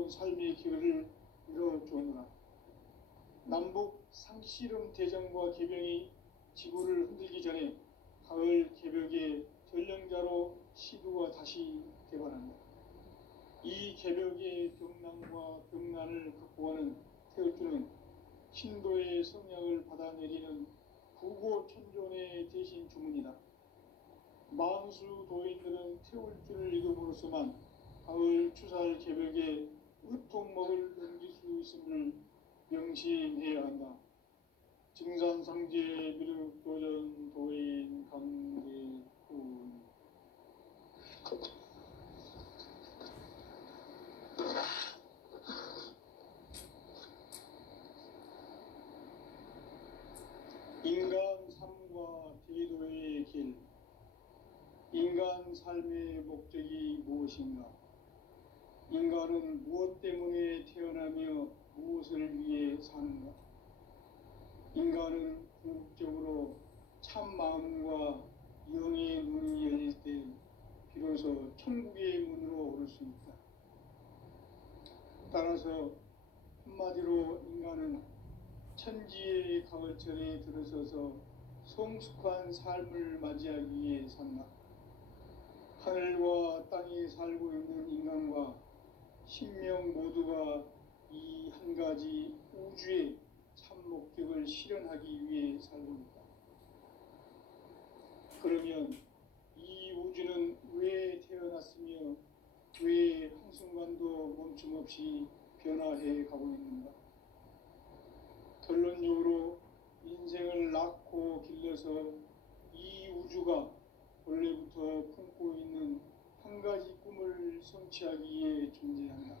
새로운 삶의 기회를 열어주었노라. 남북 상씨름 대전과 개병이 지구를 흔들기 전에 가을 개벽의 전령자로 시두가 다시 개발한다. 이 개벽의 병난과 병난을 극복하는 태울주는 신도의 성약을 받아내리는 구고천존의 대신 주문이다. 만수 도인들은 태울주를 읽음으로써만 가을 추살 개벽에 으통먹을 넘길 수 있음을 명심해야 한다. 증산상제 미륵도전 도인 강대훈. 인간 삶과 대도의 길. 인간 삶의 목적이 무엇인가? 인간은 무엇 때문에 태어나며 무엇을 위해 사는가? 인간은 궁극적으로 참 마음과 영의 문이 열릴 때 비로소 천국의 문으로 오를 수 있다. 따라서 한마디로 인간은 천지의 가을철에 들어서서 성숙한 삶을 맞이하기 위해 산다. 하늘과 땅에 살고 있는 인간과 신명 모두가 이 한 가지 우주의 참 목적을 실현하기 위해 살고 있다. 그러면 이 우주는 왜 태어났으며 왜 한순간도 멈춤없이 변화해 가고 있는가? 결론적으로 인생을 낳고 길러서 이 우주가 원래부터 품고 있는 한 가지 꿈을 성취하기 위해 존재한다.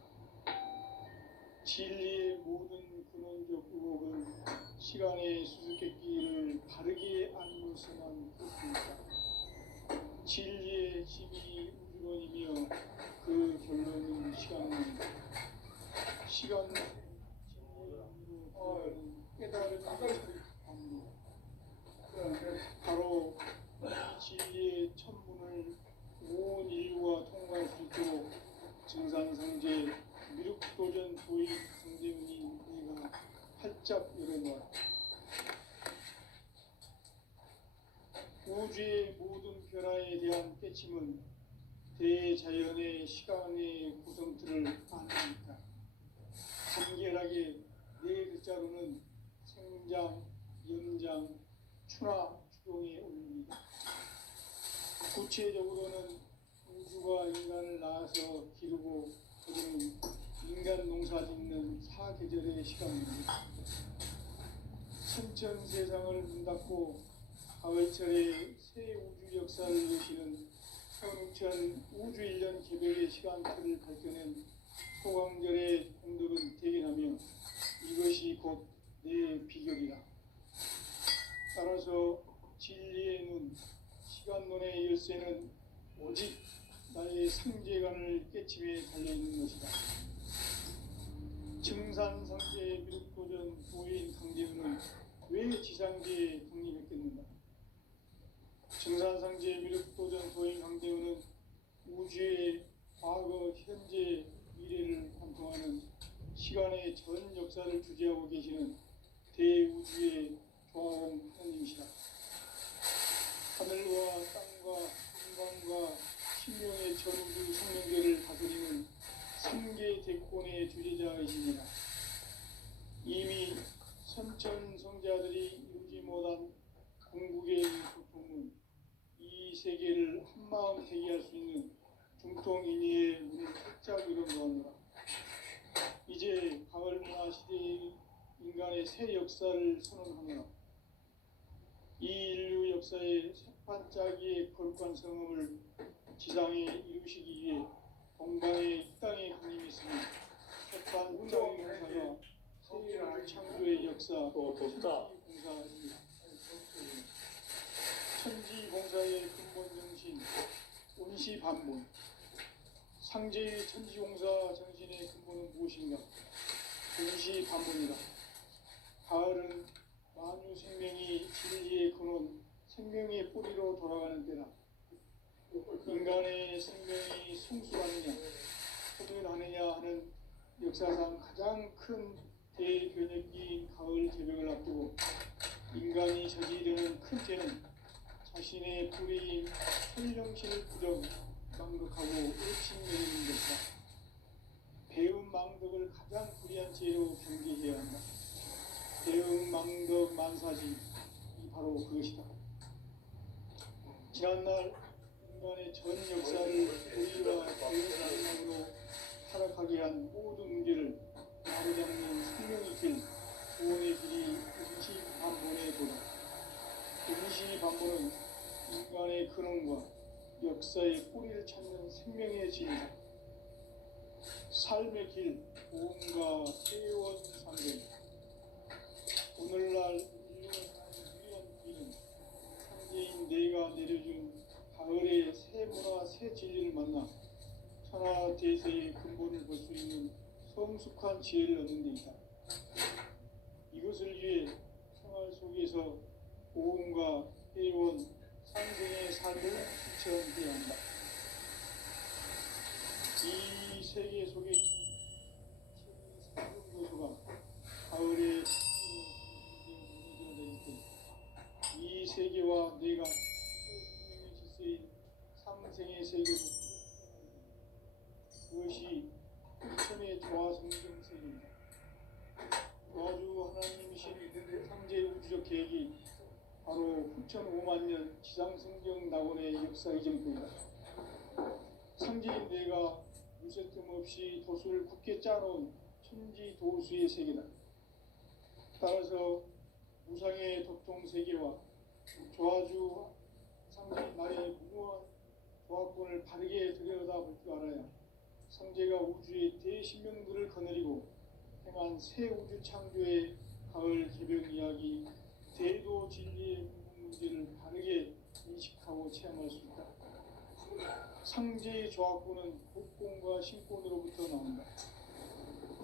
진리의 모든 근원적 의혹은 시간의 수수께끼를 바르게 알므로서만 풀 수 있다. 진리의 힘이 우주론이며 그 결론은 시간론이다. 시간은 진리의 깨달은 법문. 바로 진리의 천문을 온 인류가 통과할 수 있도록 증산상제 미륵도전 도인 강대훈이 내가 활짝 열어놓았다. 우주의 모든 변화에 대한 깨침은 대자연의 시간의 구성틀을 안합니다. 간결하게 네 글자로는 생장, 연장, 추나 추동에 올립니다. 구체적으로는 우주가 인간을 낳아서 기르고 그들은 인간 농사 짓는 사계절의 시간입니다. 천천 세상을 문 닫고 가을철에 새 우주 역사를 여시는 현우천 우주 1년 개벽의 시간틀을 밝혀낸 소강절의 공덕은 대견하며 이것이 곧 내 비결이다. 따라서 진리의 눈, 시간론의 열쇠는 오직 나의 상제관을 깨침에 달려있는 것이다. 증산상제 미륵도전 도인 강대훈은 왜 지상제에 독립했겠는가? 증산상제 미륵도전 도인 강대훈은 우주의 과거, 현재, 미래를 관통하는 시간의 전 역사를 주재하고 계시는 대우주의 조화홍 하나님이시다. 하늘과 땅과 인간과 신명의 전우주 성령계를 다스리는 삼계 대권의 주재자이시니라. 이미 선천성자들이 이루지 못한 궁극의 고통은 이 세계를 한마음 되게 할 수 있는 중통인의의 문을 활짝 열어놓았노라. 이제 가을문화 시대의 인간의 새 역사를 선언하노라. 이 인류 역사의 새반짝이의 거룩한 성음을 지상에 이루시기 위해 동방의 이 땅에 강림했으니 새반짝이 공사가 세계를 창조의 역사 천지공사입니다. 천지공사의 근본 정신 온시반문. 상제의 천지공사 정신의 근본은 무엇인가? 온시반문이다. 가을은 만유 생명이 진리의 근원, 생명의 뿌리로 돌아가는 때다. 인간의 생명이 성숙하느냐, 소멸하느냐 하는 역사상 가장 큰 대변혁기인 가을 개벽을 앞두고 인간이 저지르는 큰 죄는 자신의 뿌리인 현령신을 부정 망극하고 의심내리는 것이다. 배음 망덕을 가장 불의한 죄로 경계해야 한다. 배음 망덕 만사지 바로 그것이다. 지난날 인간의 전 역사를 고의와 자유산업으로 타락하게 한 모든 문제를 바로잡는 생명의 길, 구원의 길이 임시반본의 도다. 임시반본은 인간의 근원과 역사의 뿌리를 찾는 생명의 진리다. 삶의 길, 보험과 회원 상대. 오늘날 인류가 사는 유일한 길은 창제인 내가 내려준 가을의 새 문화, 새 진리를 만나 천하 대세의 근본을 볼 수 있는 성숙한 지혜를 얻는 데 있다. 이것을 위해 생활 속에서 보험과 회원, 상생의 삶을 실천해야 한다. 이 세계 속에 생명도서가 가을에 이 세계와 내가 생명의 질서인 상생의 세계로 그것이 천의 조화성경 세계입니다. 조화주 하나님이신 상제 우주적 계획이 바로 후천 5만 년 지상성경 낙원의 역사 이전부이다. 상제인 내가 무쇠 틈 없이 도수를 굳게 짜놓은 천지 도수의 세계다. 따라서 무상의 도통 세계와 조화주 상제인 나의 무모한 조화권을 바르게 들여다볼 줄 알아야 상제가 우주의 대신명들을 거느리고 행한 새 우주 창조의 가을 개벽 이야기, 대도 진리의 문제를 바르게 인식하고 체험할 수 있다. 상제의 조합권은 복권과 신권으로부터 나온다.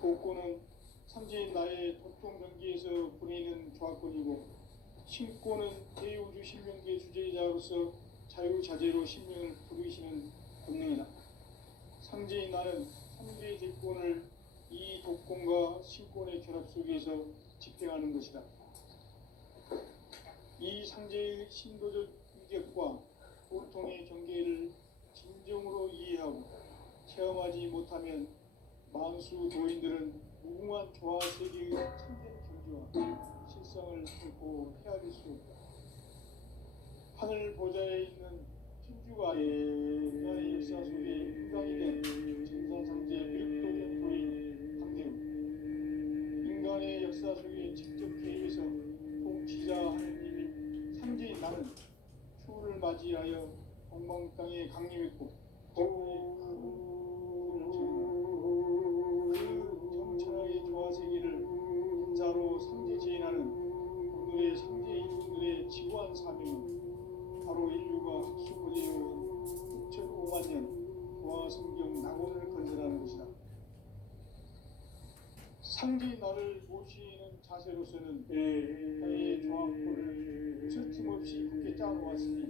복권은 상제인 나의 도통 경계에서 보내는 조합권이고, 신권은 대우주 신명계 주제자로서 자유자재로 신명을 부르시는 본능이다. 상제인 나는 상제의 대권을 이 독권과 신권의 결합 속에서 집행하는 것이다. 이 상제의 신도적 위격과 보통의 경계를 진정으로 이해하고 체험하지 못하면 만수 도인들은 무궁한 조화 세계의 참된 경지와 실상을 결코 헤아릴 수 없다. 하늘 보좌에 있는 천주가 인간의 역사 속에 인간이 된 진산상제 미륵도적 도인 강대우, 인간의 역사 속에 직접 개입해서 통치자 하느님인 상제인 나는 추후를 맞이하여 동방 땅에 강림했고 그 정천하의 조화 세계를 인사로 상제 제인하는 오늘의 상제 인들의 지구한 사명은 바로 인류가 흑수고대해온 6,500만 년 조화 성경 낙원을 건설하는 것이다. 상제인 나를 모시는 자세로서는 나의 조합권을 무쇠틈 없이 굳게 짜놓았으니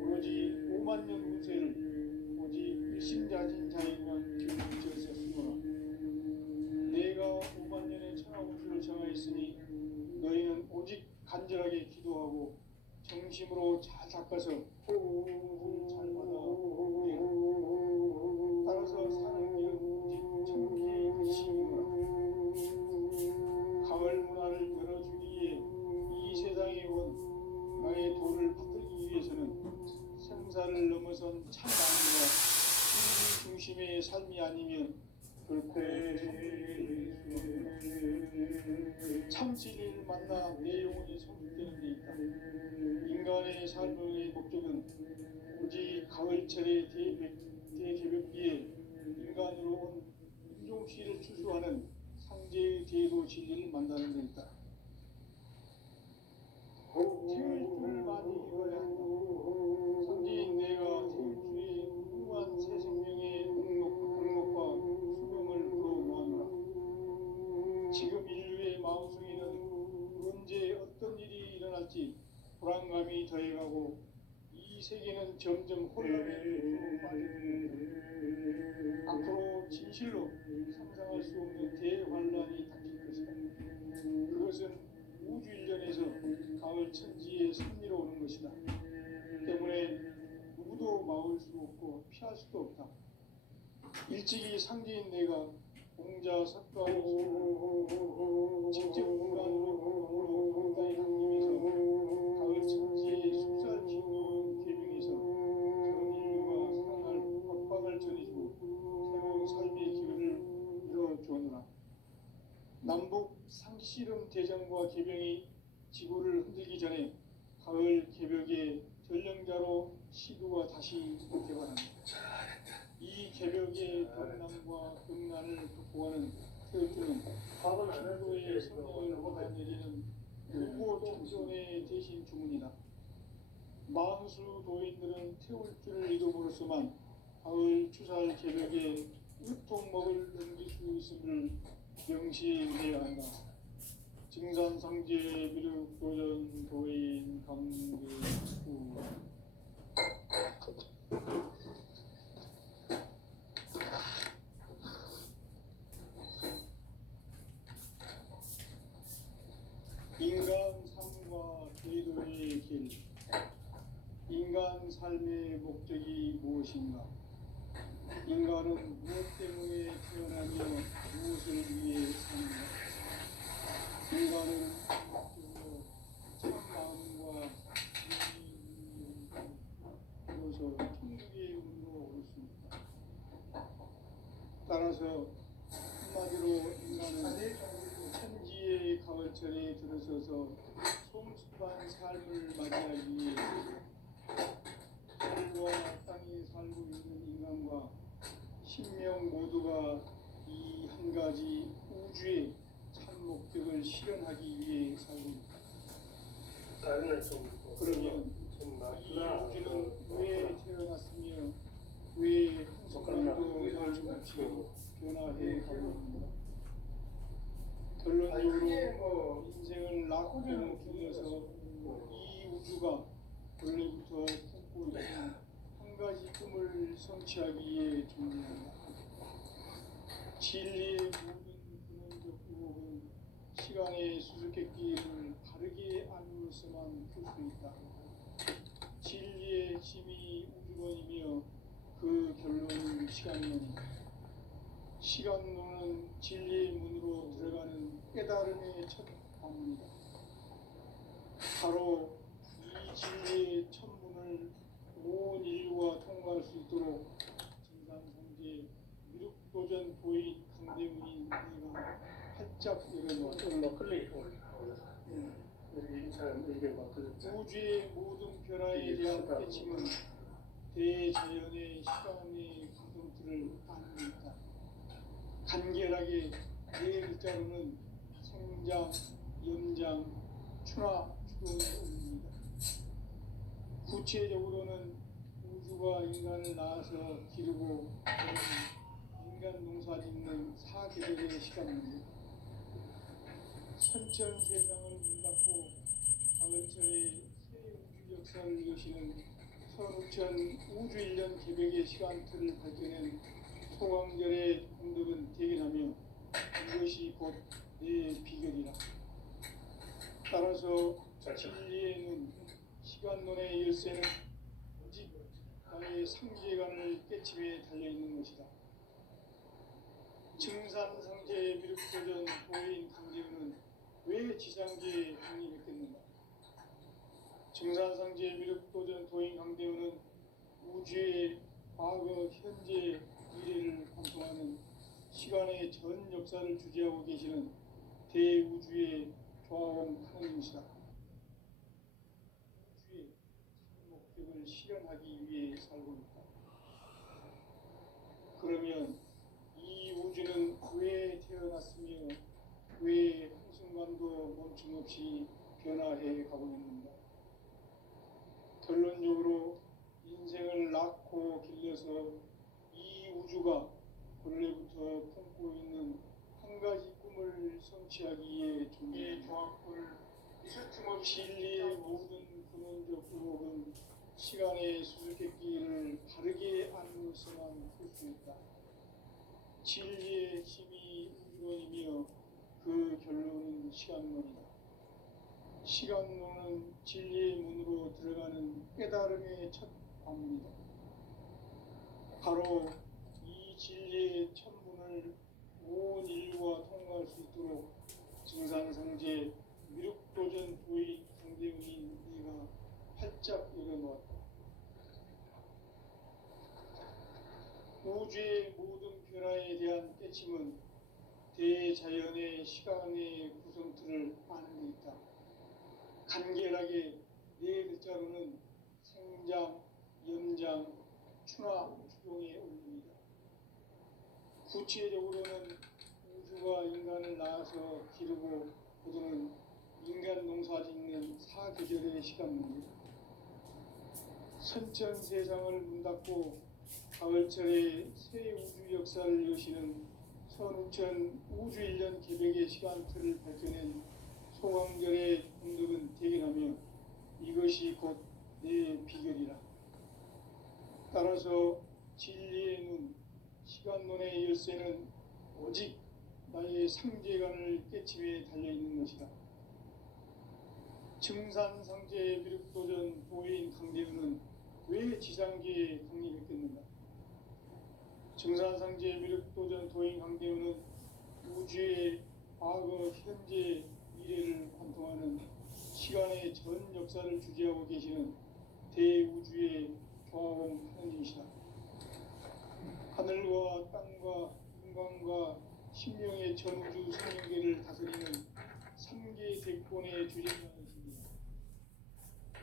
오로지 5만 년 운세를 오직 일심자진 자에게만 지었으므로 내가 5만 년의 천하 우주를 정하였으니 너희는 오직 간절하게 기도하고 정심으로 잘 닦아서 잘 받아 따라서 사는 길은 오직 천기의 일심이구나. 가을 문화를 열어주기 위해 이 세상에 온 나의 도를 받들기 위해서는 생사를 넘어선 참 안위와 진리 중심의 삶이 아니면 결코 참 진리를 만나 내 영혼이 성숙되는 데 있다. 인간의 삶의 목적은 오직 가을철의 대개벽기에 인간으로 온 인종씨를 추수하는 상제의 대도 진리를 만나는 데 있다. 생을 많이 이뤄야 한다. 상제인 내가 생주의 무한 새 생명의 공목과 수명을 불어모아노라. 지금 인류의 마음속에는 언제 어떤 일이 일어날지 불안감이 더해가고 이 세계는 점점 혼란에 빠지고 앞으로 진실로 상상할 수 없는 대환란이 닥칠 것이다. 그것은 우주 일련에서 가을 천지의 섭리로 오는 것이다. 때문에 누구도 막을 수 없고 피할 수도 없다. 일찍이 상제인 내가 공자 석가의 직접 불안으로 공자의 향림에서 가을 천지의 숲살 기운으로 개명해서 전 인류가 살아갈 박박을 전해주고 새로운 삶의 기운을 이뤄주었노라. 남북 상씨름 대전과 개병이 지구를 흔들기 전에 가을 개벽의 전령자로 시도가 다시 개발합니다. 이 개벽의 경남과 금난을 극복하는 태극기는 중도의 성령을 받아내리는 불고 청전의 대신 주문이다. 만수 도인들은 태울 줄을 잃어버렸지만 가을 추살 개벽에 우통먹을 넘길 수 있음을 명시해야 한다. 증산상제 미륵 도전 도인 강대구 인간 삶과 제도의 길. 인간 삶의 목적이 무엇인가? 인간은 무엇 때문에 태어나며 무엇을 위해 사는가? 인간은 목적으로 참 마음과 비로소 천국의 문으로 오르습니다. 따라서 한마디로 인간은 천지의 가을철에 들어서서 성숙한 삶을 맞이하기 위해 하늘과 땅에 살고 있는 인간과 신명 모두가 이 한 가지 우주의 참 목적을 실현하기 위해 살고 있다. 그러면 이 우주는 왜 태어났으며 왜 한순간도 멈춤없이 변화해 가고 있는가? 결론적으로 인생을 낳고 길러서 이 우주가 원래부터 품고 있는 한 가지 꿈을 성취하기 위해 존재한다. 진리의 모든 근원적 의혹은 시간의 수수께끼를 바르게 알므로서만 풀 수 있다. 진리의 핵심이 우주론이며 그 결론은 시간론이다. 시간론은 진리의 문으로 들어가는 깨달음의 첫 방문이다. 바로 이 진리의 첫 문을 온 인류가 통과할 수 있도록 진상성제 미륵도전 도인 강대문인 내가 활짝 열어놓았다. 우주의 모든 변화에 대한 깨침은 대자연의 시간의 가동틀을 안는다. 간결하게 네 글자로는 생장, 연장, 추나, 추동을 옮깁니다. 구체적으로는 우주가 인간을 낳아서 기르고 인간 농사 짓는 사계절의 시간입니다. 선천세상을 문 닫고 가을철에 새 우주 역사를 여시는 선우천 우주 일년 개벽의 시간틀을 밝혀낸 소강절의 공덕은 대견하며 이것이 곧 내 비결이라. 따라서 진리의 눈, 시간론의 열쇠는 오직 나의 상제관을 깨침에 달려있는 것이다. 증산상제 미륵도전 도인 강제우는 왜 지상제에 독립했겠는가? 증산상제 미륵도전 도인 강대우는 우주의 과거, 현재, 미래를 관통하는 시간의 전 역사를 주재하고 계시는 대우주의 조화원 하느님이시다. 우주의 참 목적을 실현하기 위해 살고 있다. 그러면 이 우주는 왜 태어났으며 왜 한순간도 멈춤없이 변화해 가고 있는가? 결론적으로 인생을 낳고 길러서 이 우주가 원래부터 품고 있는 한 가지 꿈을 성취하기 위해 존재의 조합을 진리의 모든 근원적 의혹은 시간의 수수께끼를 바르게 알고서만 볼 수 있다. 진리의 힘이 우주론이며 그 결론은 시간론이다. 시간론은 진리의 문으로 들어가는 깨달음의 첫 관문이다. 바로 이 진리의 첫 문을 온 인류가 통과할 수 있도록 증산상제 미륵도전 도의 강대훈인 네가 활짝 열어놓았다. 우주의 모든 변화에 대한 깨침은 대자연의 시간의 구성틀을 아는 데 있다. 간결하게 네 글자로는 생장, 연장, 추나 추종의 원리이다. 구체적으로는 우주가 인간을 낳아서 기르고 거두는 인간 농사 짓는 사계절의 시간입니다. 선천세상을 문닫고 가을철에 새 우주 역사를 여시는 선우천 우주 1년 개백의 시간틀을 밝혀낸 송왕절의 공덕은 대견하며 이것이 곧 내 비결이라. 따라서 진리의 눈, 시간론의 열쇠는 오직 나의 상제관을 깨침에 달려있는 것이다. 증산상제 미륵도전 도인 강대훈은 왜 지상계에 강림했겠는가? 증산상제 미륵도전 도인 강대훈은 우주의 과거, 현재, 미래를 관통하는 시간의 전 역사를 주재하고 계시는 대우주의 교화공 하느님이시다. 하늘과 땅과 인간과 신명의 전우주 생명계를 다스리는 3개 대권의 주재자이십니다.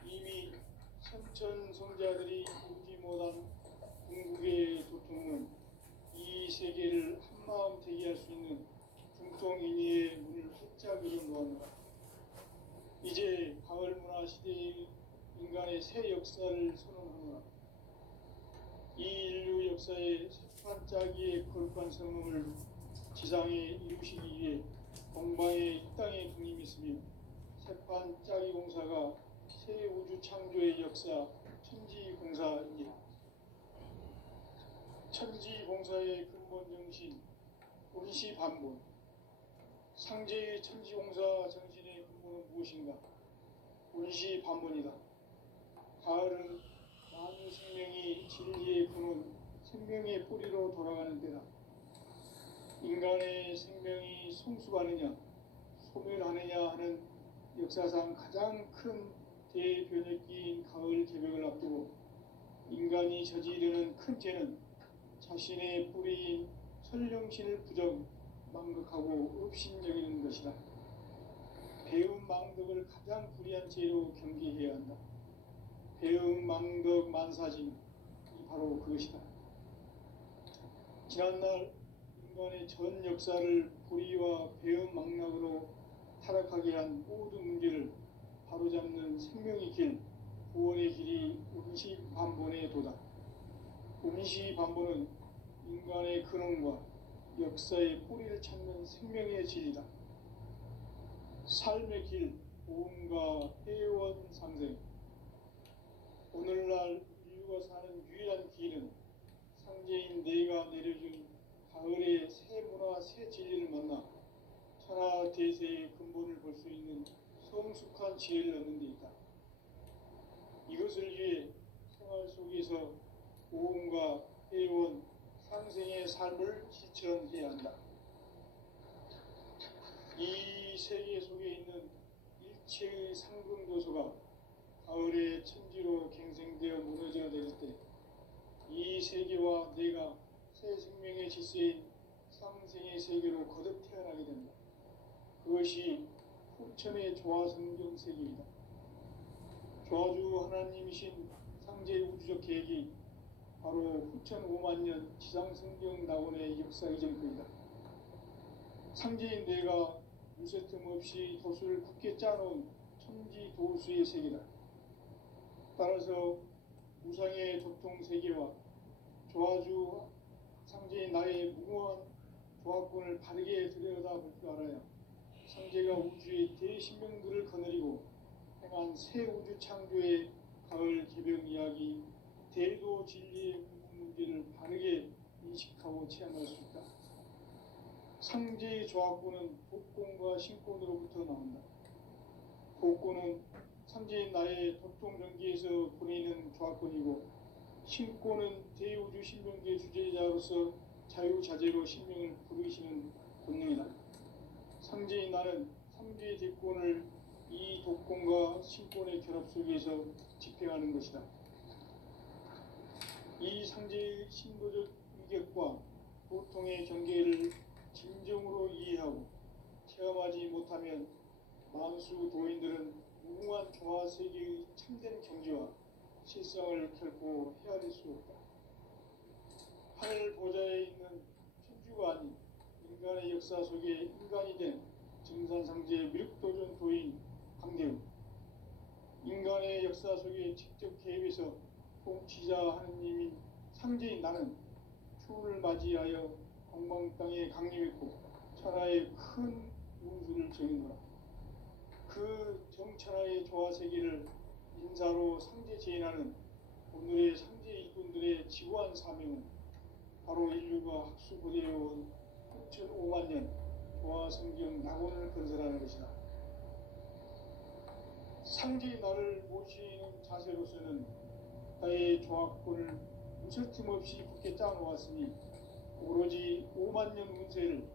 이미 선천성자들이 보지 못한 궁극의 도통은 이 세계를 한마음 되게 할 수 있는 중통인의의 문을 활짝 열어놓았노라. 이제 가을문화 시대의 인간의 새 역사를 선언하노라. 이 인류 역사의 새판짜기의 거룩한 성공을 지상에 이루시기 위해 동방의 이 땅에 군림했으며 새판짜기 공사가 새 우주 창조의 역사 천지공사입니다. 천지공사의 근본 정신 운시반본. 상제의 천지공사 정신의 근본은 무엇인가? 운시반본이다. 가을은 만유 생명이 진리의 근원, 생명의 뿌리로 돌아가는 때다. 인간의 생명이 성숙하느냐, 소멸하느냐 하는 역사상 가장 큰 대변혁기인 가을 개벽을 앞두고 인간이 저지르는 큰 죄는 자신의 뿌리인 설령신을 부정, 망극하고 업신여기는 것이다. 배움 망덕을 가장 불의한 죄로 경계해야 한다. 배움 망덕 만사진이 바로 그것이다. 지난날 인간의 전 역사를 불의와 배움 망락으로 타락하게 한 모든 문제를 바로잡는 생명의 길, 구원의 길이 운시반본의 도다. 운시반본은 인간의 근원과 역사의 뿌리를 찾는 생명의 진리다. 삶의 길, 보험과 회원 상생. 오늘날 인류가 사는 유일한 길은 상제인 내가 내려준 가을의 새 문화, 새 진리를 만나 천하 대세의 근본을 볼 수 있는 성숙한 지혜를 얻는 데 있다. 이것을 위해 생활 속에서 보험과 회원, 상생의 삶을 실천해야 한다. 이 세계 속에 있는 일체의 상금도서가 가을의 천지로 갱생되어 무너져 내릴 때 이 세계와 내가 새 생명의 질서인 상생의 세계로 거듭 태어나게 된다. 그것이 후천의 조화성경 세계이다. 조화주 하나님이신 상제 우주적 계획이 바로 후천 5만 년 지상성경 낙원의 역사 이전거이다. 상제인 내가 무쇠 틈 없이 돛을 굳게 짜놓은 천지 도수의 세계다. 따라서 우상의 도통 세계와 조화주 상제인 나의 무모한 조화권을 바르게 들여다볼 줄 알아야 상제가 우주의 대신명들을 거느리고 행한 새 우주 창조의 가을 개벽 이야기, 대도 진리의 궁극 문제를 바르게 인식하고 체험할 수 있다. 상제의 조합구는 복권과 신권으로부터 나온다. 복권은 상제의 나의 도통전기에서 보내는 조합권이고, 신권은 대우주 신명계 주제자로서 자유자재로 신명을 부르시는 본능이다. 상제의 나는 삼계의 대권을 이 독권과 신권의 결합 속에서 집행하는 것이다. 이 상제의 신도적 위격과 보통의 경계를 진정으로 이해하고 체험하지 못하면 만수 도인들은 무궁한 조화 세계의 참된 경지와 실상을 결코 헤아릴 수 없다. 하늘 보좌에 있는 천주가 아닌 인간의 역사 속에 인간이 된 증산상제의 미륵도전 도인 강대우, 인간의 역사 속에 직접 개입해서 통치자 하느님인 상제인 나는 추운을 맞이하여 건방 땅에 강림했고 천하의 큰 운수를 정했노라. 그 정천하의 조화 세계를 인사로 상제 제인하는 오늘의 상제 일꾼들의 지구한 사명은 바로 인류가 학수부대해온 6,500만 년 조화 성경 낙원을 건설하는 것이다. 상제의 나를 모시는 자세로서는 나의 조합권을 무설팀 없이 굳게 짜놓았으니 오로지 5만 년 운세를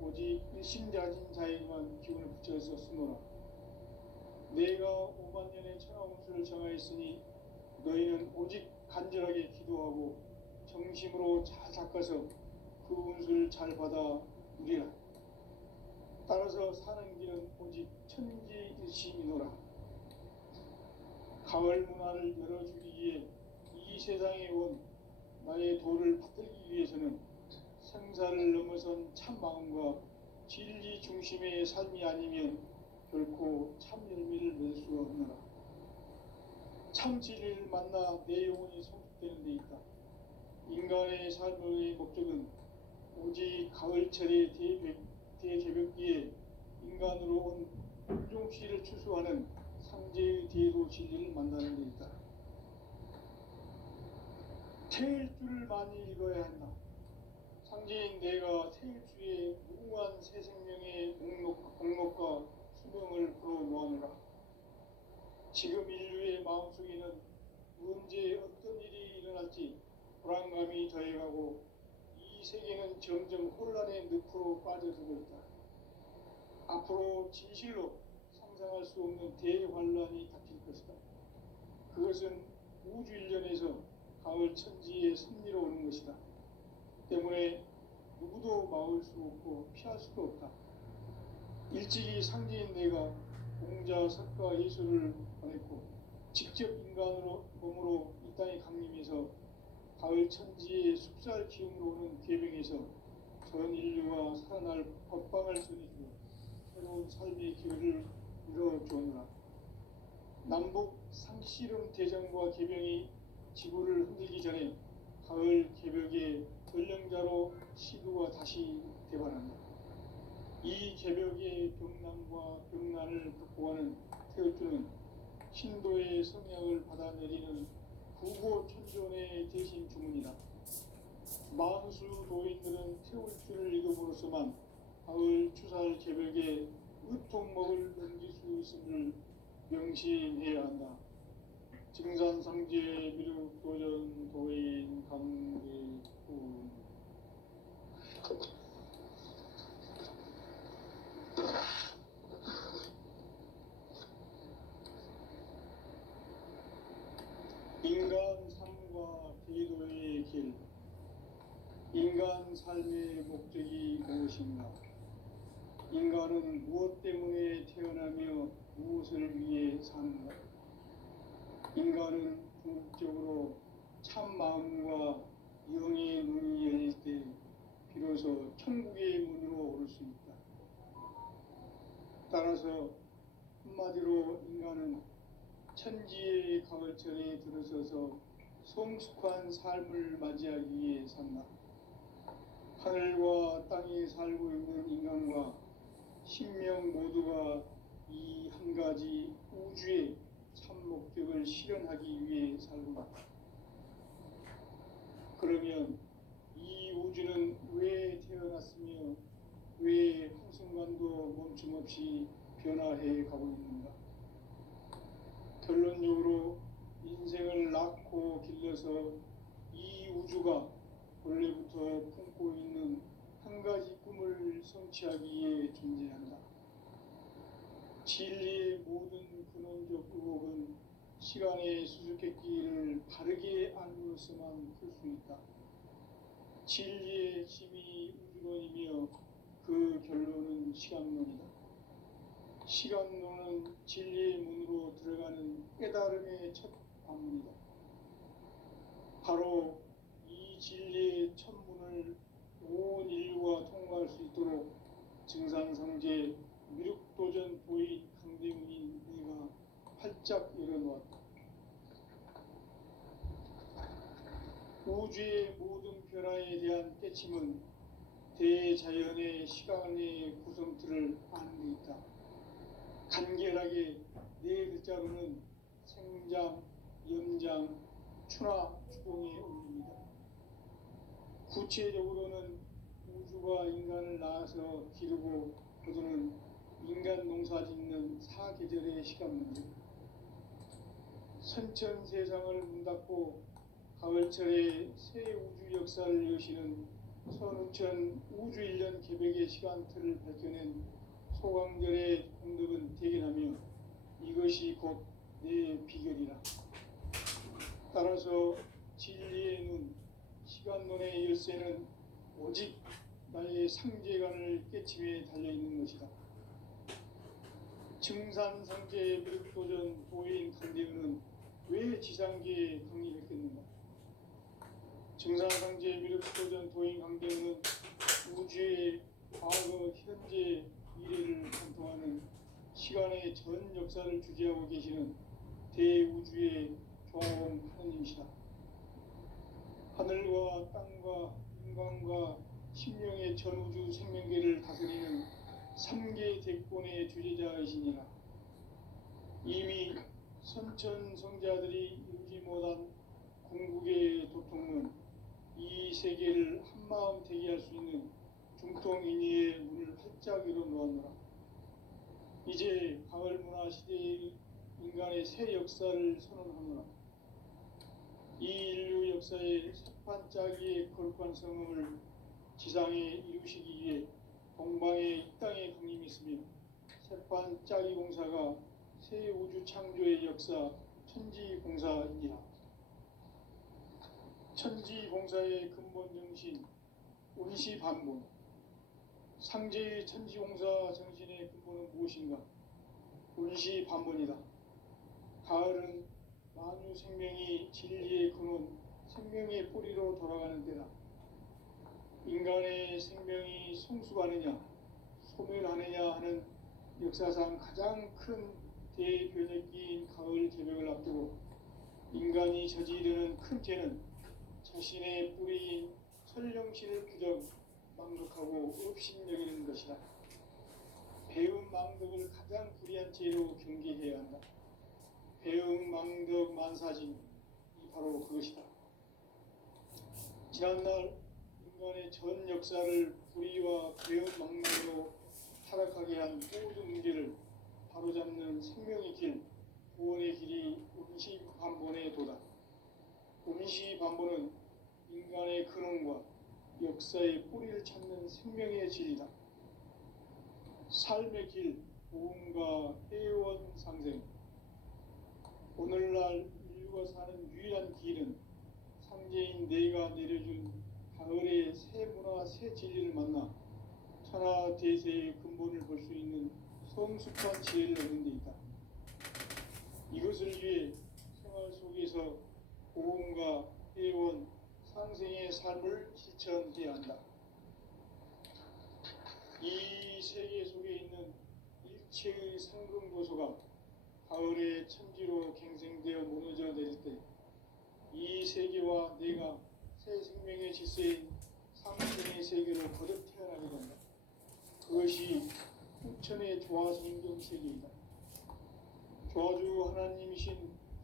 오직 일심자진 자에게만 기운을 붙여서 쓰노라. 내가 5만 년의 천하 운수를 정하였으니 너희는 오직 간절하게 기도하고 정심으로 잘 닦아서 그 운수를 잘 받아 누리라. 따라서 사는 길은 오직 천지일심이노라. 가을 문화를 열어주기 위해 이 세상에 온 나의 도를 받들기 위해서는 생사를 넘어선 참 마음과 진리 중심의 삶이 아니면 결코 참 열매를 맺을 수가 없노라. 참 진리를 만나 내 영혼이 성숙되는 데 있다. 인간의 삶의 목적은 오직 가을철의 대개벽기에 인간으로 온 불종씨를 추수하는 상제의 대도 진리를 만나는 데 있다. 태일 줄을 많이 읽어야 한다. 상제인 내가 태일주의 무궁한 새 생명의 공록과 수명을 불어놓아노라. 지금 인류의 마음속에는 언제 어떤 일이 일어날지 불안감이 더해가고 이 세계는 점점 혼란의 늪으로 빠져들고 있다. 앞으로 진실로 상상할 수 없는 대환란이 닥칠 것이다. 그것은 우주 일련에서 가을 천지의 섭리로 오는 것이다. 때문에 누구도 막을 수 없고 피할 수도 없다. 일찍이 상제인 내가 공자, 석가, 예수를 보냈고 직접 인간으로 몸으로 이 땅에 강림해서 가을 천지의 숲살 기운으로 오는 계명에서 전 인류가 살아날 법방을 전해주고 새로운 삶의 기회를 이뤄주었노라. 남북 상씨름 대전과 개병이 지구를 흔들기 전에 가을 개벽의 전령자로 시도가 다시 대발한다. 이 개벽의 병난과 병난을 극복하는 태울주는 신도의 성향을 받아내리는 구고천존의 대신 주문이다. 만수 도인들은 태울주를 읽음으로써만 가을 추살 개벽에 의통목을 넘길 수 있음을 명심해야 한다. 증산상제 미륵도전 도인 강대훈. 인간 삶과 대도의 길. 인간 삶의 목적이 무엇인가? 인간은 무엇 때문에 태어나며 무엇을 위해 사는가? 인간은 궁극적으로 참 마음과 영의 눈이 열릴 때 비로소 천국의 문으로 오를 수 있다. 따라서 한마디로 인간은 천지의 가을철에 들어서서 성숙한 삶을 맞이하기 위해 산다. 하늘과 땅에 살고 있는 인간과 신명 모두가 이 한 가지 우주의 참 목적을 실현하기 위해 살고 있다. 그러면 이 우주는 왜 태어났으며 왜 한순간도 멈춤없이 변화해 가고 있는가? 결론적으로 인생을 낳고 길러서 이 우주가 원래부터 품고 있는 한 가지 꿈을 성취하기 위해 존재한다. 진리의 모든 근원적 의혹은 시간의 수수께끼를 바르게 알므로서만 풀 수 있다. 진리의 핵심이 우주론이며 그 결론은 시간론이다. 시간론은 진리의 문으로 들어가는 깨달음의 첫 관문이다. 바로 이 진리의 첫 문을 온 인류가 통과할 수 있도록 증산성제, 미륵도전 도인 강대문인 내가 활짝 열어놓았다. 우주의 모든 변화에 대한 깨침은 대자연의 시간의 구성틀을 아는 데 있다. 간결하게 네 글자로는 생장, 염장, 추나 추동에 올립니다. 구체적으로는 우주가 인간을 낳아서 기르고 거두는 인간 농사 짓는 사계절의 시간 문제, 선천 세상을 문닫고 가을철에 새 우주 역사를 여시는 선우천 우주 1년 개백의 시간틀을 밝혀낸 소강절의 공덕은 대견하며 이것이 곧 내 비결이라. 따라서 진리의 눈, 시간론의 열쇠는 오직 나의 상제관을 깨침에 달려있는 것이다. 증산상제 미륵도전 도인 강대은은 왜 지상계에 강림했겠는가? 증산상제 미륵도전 도인 강대은은 우주의 과거, 현재, 미래를 관통하는 시간의 전 역사를 주재하고 계시는 대우주의 조화원 하느님이시다. 하늘과 땅과 인간과 심령의 전우주 생명계를 다스리는 3계 대권의 주재자이시니라. 이미 선천성자들이 이루지 못한 궁극의 도통은 이 세계를 한마음 되게 할 수 있는 중통인의의 문을 활짝 열어놓았노라. 이제 가을문화 시대의 인간의 새 역사를 선언하노라. 이 인류 역사의 새판짜기의 거룩한 성음을 지상에 이루시기 위해 동방에 이 땅에 강림했으며 새판짜기 공사가 새 우주 창조의 역사 천지공사이니라. 천지공사의 근본 정신 운시반본, 상제의 천지공사 정신의 근본은 무엇인가? 운시반본이다. 가을은 만유 생명이 진리의 근원, 생명의 뿌리로 돌아가는 때다. 인간의 생명이 성숙하느냐, 소멸하느냐 하는 역사상 가장 큰 대변혁기인 가을 개벽을 앞두고 인간이 저지르는 큰 죄는 자신의 뿌리인 설령신을 부정, 망독하고 업신여기는 것이다. 배움 망독을 가장 불의한 죄로 경계해야 한다. 배움 망독 만사진이 바로 그것이다. 지난날 인간의 전 역사를 불의와 배움 망독으로 타락하게 한 모든 문제를 바로잡는 생명의 길, 구원의 길이 운시반본의 도다. 운시반본은 인간의 근원과 역사의 뿌리를 찾는 생명의 진리다. 삶의 길, 보험과 회원 상생. 오늘날 인류가 사는 유일한 길은 상제인 내가 내려준 가을의 새 문화, 새 진리를 만나 천하 대세의 근본을 볼 수 있는 성숙한 지혜를 얻는 데 있다. 이것을 위해 생활 속에서 보험과 회원, 상생의 삶을 실천해야 한다. 이 세계 속에 있는 일체의 상승도소가 가을의 천지로 갱생되어 무너져 내릴 때 이 세계와 내가 새 생명의 질서인 상생의 세계로 거듭 태어나게 된다. 그것이 후천의 조화성경 세계이다. 조화주 하나님이신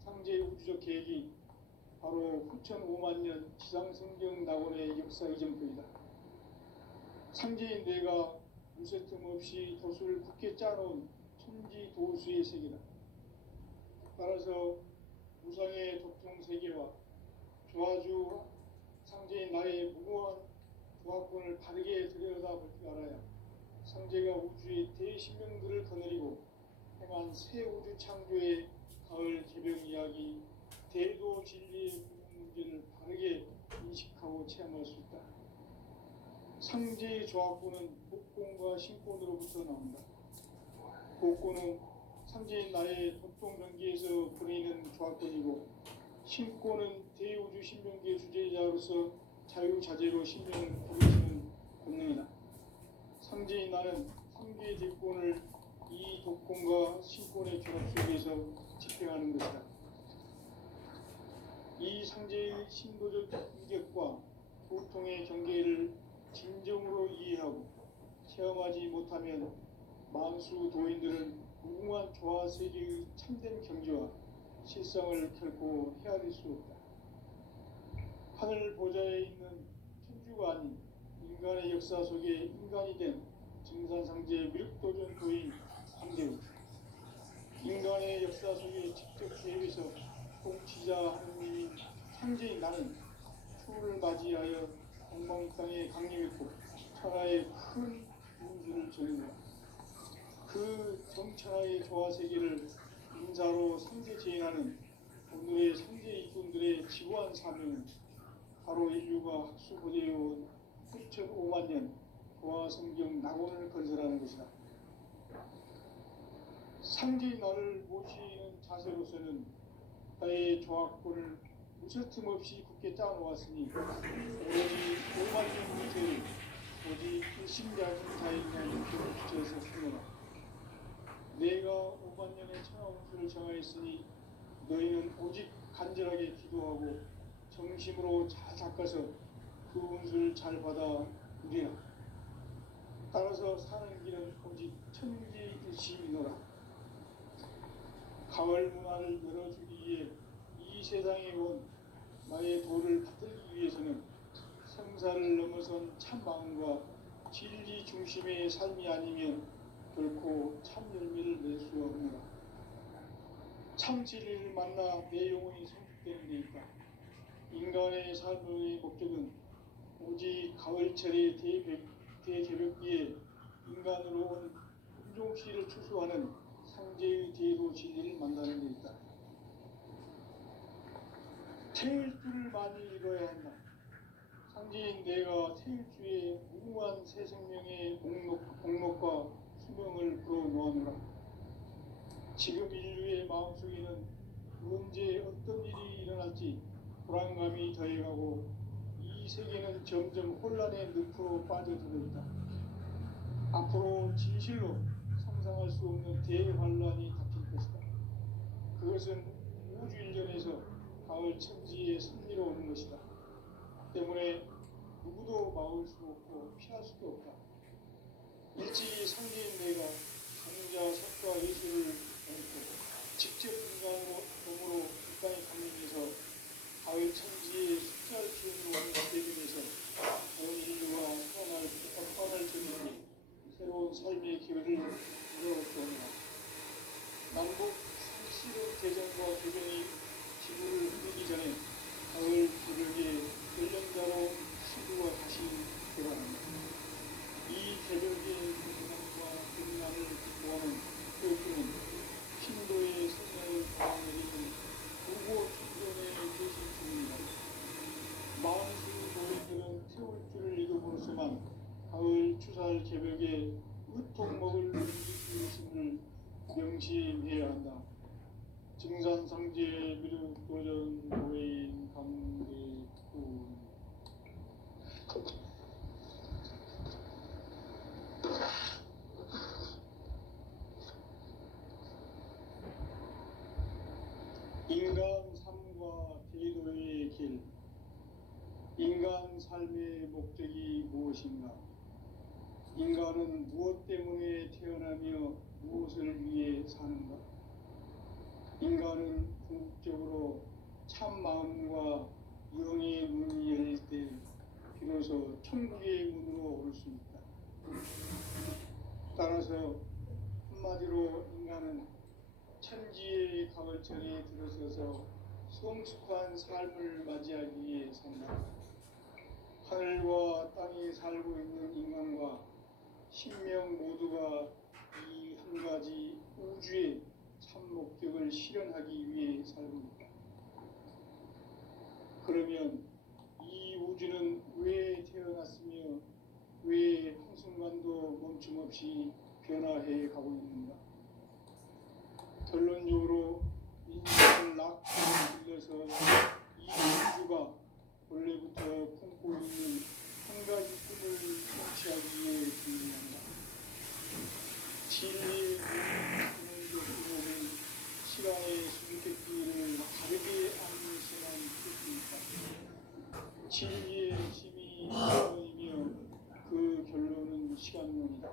상제 우주적 계획이 바로 후천 5만 년 지상성경 낙원의 역사 이전표이다. 상제인 내가 무쇠틈 없이 돛을 굳게 짜놓은 천지 도수의 세계다. 따라서 무상의 독통 세계와 조화주 상제인 나의 무고한 조화권을 바르게 들여다볼 줄 알아야 상제가 우주의 대신명들을 거느리고 행한 새 우주 창조의 가을 개벽 이야기, 대도 진리의 문제를 바르게 인식하고 체험할 수 있다. 상제의 조합구는 복권과 신권으로부터 나온다. 복권은 상제인 나의 도통 경계에서 보내는 조합권이고, 신권은 대우주 신명기의 주제자로서 자유자재로 신명을 부르시는 권능이다. 상제인 나는 3개의 대권을 이 독권과 신권의 결합 속에서 집행하는 것이다. 이 상제의 신도적 인격과 보통의 경계를 진정으로 이해하고 체험하지 못하면 만수 도인들은 무궁한 조화 세계의 참된 경지와 실상을 결코 헤아릴 수 없다. 하늘 보좌에 있는 천주가 아닌 인간의 역사 속에 인간이 된 증산상제의 미륵도전 도인 상제우, 인간의 역사 속에 직접 개입해서 통치자 하느님인 상제인 나는 추후를 맞이하여 엉망 땅에 강림했고 천하의 큰 운수를 전했다. 그 정천하의 조화 세계를 인사로 상제 제인하는 오늘의 상제 일꾼들의 지구한 사명은 바로 인류가 학수고대해온 9,5만 년 조화 성경 낙원을 건설하는 것이다. 상제인 나를 모시는 자세로서는 나의 조화권을 무쇠틈 없이 굳게 짜놓았으니 오로지 5만 년 문제를 오직 일심자는 자인이라는 표를 붙여서 쓰노라. 내가 5만 년의 천하운수를 정하였으니 너희는 오직 간절하게 기도하고 정심으로 잘 닦아서 그 운수를 잘 받아 누리라. 따라서 사는 길은 오직 천지일심이노라. 가을 문화를 열어주기 위해 이 세상에 온 나의 도를 받들기 위해서는 생사를 넘어선 참 마음과 진리 중심의 삶이 아니면 결코 참 열매를 낼 수 없노라. 참 진리를 만나 내 영혼이 성숙되는 데 있다. 인간의 삶의 목적은 오직 가을철의 대개벽기에 인간으로 온 인종씨를 추수하는 상제의 대도 진리를 만나는 데 있다. 태일 줄을 많이 읽어야 한다. 상제인 내가 태일주의 무궁한 새 생명의 목록과 수명을 불어놓아노라. 지금 인류의 마음속에는 언제 어떤 일이 일어날지 불안감이 더해가고 이 세계는 점점 혼란의 늪으로 빠져들어 있다. 앞으로 진실로 상상할 수 없는 대환란이 닥칠 것이다. 그것은 우주 일전에서 가을 천지의 섭리로 오는 것이다. 때문에 누구도 막을 수 없고 피할 수도 없다. 일찍이 상제인 내가 강자 석과 예수를 얹고 직접 인간으로 몸으로 이 땅에 강림해서 가을 천지의 숫자를 키우는 왕과 대변에서 온 인류와 선을 전하니 새로운 삶의 기회를 열어주옵니다. 남북 상실의 대전과 교전이 지구를 흐리기 전에 가을 개벽의 연령자로 시구가 다시 개방합니다. 이 개벽의 고난과 등난을 모하는 교육은 신도의 성령을 받아내리는 무고 충전의 계신 중입니다. 만수 노인들은 태울 줄을 읽음으로써만 가을 추살 개벽에 으통 먹을 음식을 명심해야 한다. 증산상제 미륵도전 도인 강대군. 인간 삶과 대도의 길. 인간 삶의 목적이 무엇인가? 인간은 무엇 때문에 태어나며 무엇을 위해 사는가? 인간은 궁극적으로 참 마음과 영의 문을 열릴 때 비로소 천국의 문으로 오를 수 있다. 따라서 한마디로 인간은 천지의 가을철에 들어서서 성숙한 삶을 맞이하기 위해 산다. 하늘과 땅에 살고 있는 인간과 신명 모두가 이 한 가지 우주의 참 목적을 실현하기 위해 살고있다. 그러면 이 우주는 왜 태어났으며 왜 한순간도 멈춤없이 변화해 가고 있는가? 결론적으로 인간을 낙천에 들려서 이 우주가 원래부터 품고 있는 한 가지 꿈을 성취하기 위해 준비한다. 진리의 꿈은 시간의 수수께끼를 다르게 안으시만 뜻입니다. 진리의 핵심이 시간이며 그 결론은 시간론이다.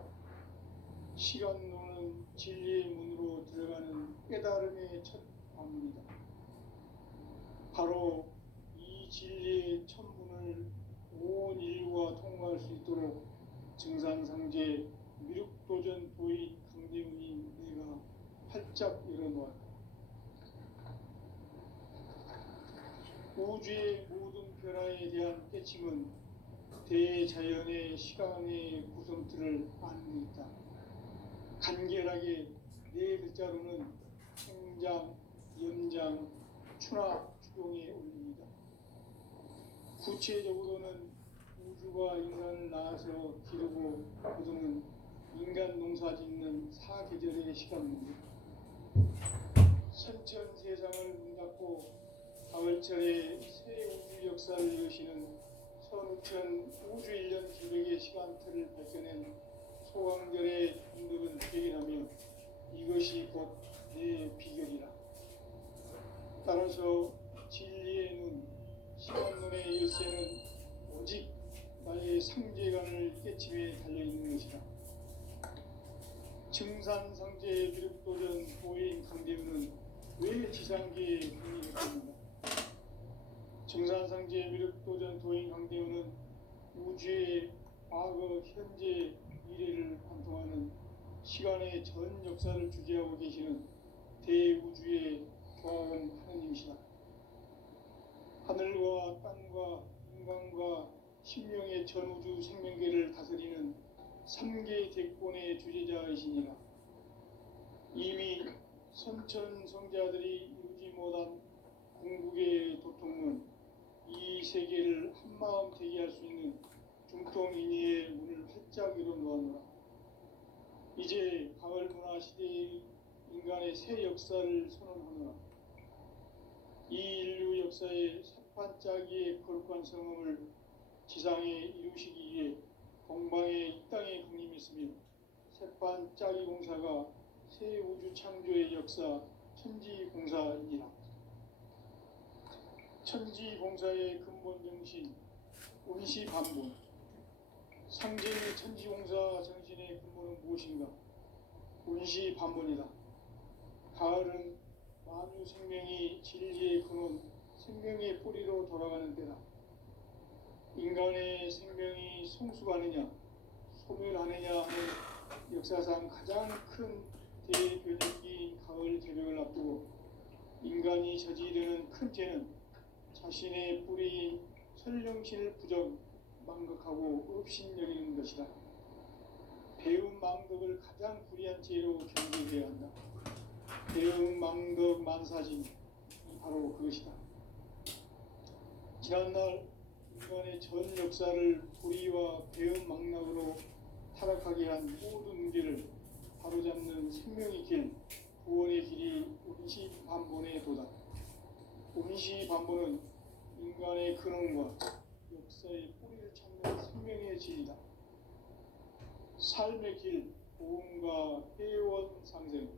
시간론은 진리의 문으로 들어가는 깨달음의 첫 방문이다. 바로 이 진리의 천문을 온 인류가 통과할 수 있도록 증산상제 미륵도전 도의 강대훈이 내가 활짝 열어놓았다. 우주의 모든 변화에 대한 깨침은 대자연의 시간의 구성틀을 아는 데 있다. 간결하게 네 글자로는 생장, 연장, 추나 추동에 올립니다. 구체적으로는 우주가 인간을 낳아서 기르고 거두는 인간 농사 짓는 사계절의 시간입니다. 선천 세상을 문닫고 가을철에 새 우주 역사를 여시는 선우천 우주 1년 기백의 시간틀을 밝혀낸 소강절의 공덕은 대견하며 이것이 곧 내 비결이라. 따라서 진리의 눈, 시간론의 열쇠는 오직 나의 상제관을 깨침에 달려있는 것이다. 증산상제 미륵도전 도인 강대훈은 왜 지상계에 군인했습니까? 증산상제 미륵도전 도인 강대훈은 우주의 과거, 현재, 미래를 관통하는 시간의 전 역사를 주재하고 계시는 대우주의 조화원 하느님이시다. 하늘과 땅과 인간과 신명의 전우주 생명계를 다스리는 3개 대권의 주재자이시니라. 이미 선천 성자들이 이루지 못한 궁극의 도통은 이 세계를 한마음 되게 할 수 있는 중통인의의 문을 활짝 열어놓았노라. 이제 가을 문화 시대의 인간의 새 역사를 선언하노라. 이 인류 역사의 삿반짜기의 거룩한 성험을 지상에 이루시기 위해 공방에 이 땅에 강림했으며 셋반짜기 공사가 새 우주 창조의 역사 천지공사이니라. 천지공사의 근본 정신 운시반본. 상제의 천지공사 정신의 근본은 무엇인가? 운시반본이다. 가을은 만유 생명이 진리의 근원, 생명의 뿌리로 돌아가는 때다. 인간의 생명이 성숙하느냐, 소멸하느냐 하는 역사상 가장 큰 대변혁기인 가을 개벽을 앞두고 인간이 저지르는 큰 죄는 자신의 뿌리인 설령신을 부정, 망각하고 업신여기는 것이다. 배움 망덕을 가장 불의한 죄로 경계해야 한다. 배움 망덕 만사진이 바로 그것이다. 지난날 인간의 전 역사를 불의와 배움 망락으로 타락하게 한 모든 문제를 바로잡는 생명의 길, 구원의 길이 운시반본에 도다. 운시반본은 인간의 근원과 역사의 뿌리를 찾는 생명의 진리다. 삶의 길, 보험과 회원 상생.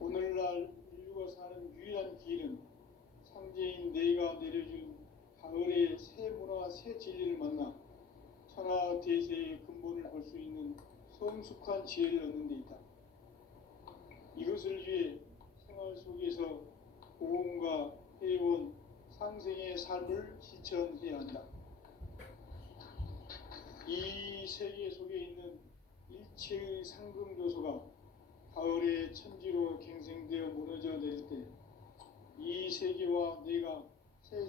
오늘날 인류가 사는 유일한 길은 상제인 내가 내려준 가을의 새 문화, 새 진리를 만나 천하 대세의 근본을 볼 수 있는 성숙한 지혜를 얻는 데 있다. 이것을 위해 생활 속에서 고음과 회원, 상생의 삶을 실천해야 한다. 이 세계 속에 있는 일체의 상금 요소가 가을의 천지로 갱생되어 무너져 내릴 때 이 세계와 내가 새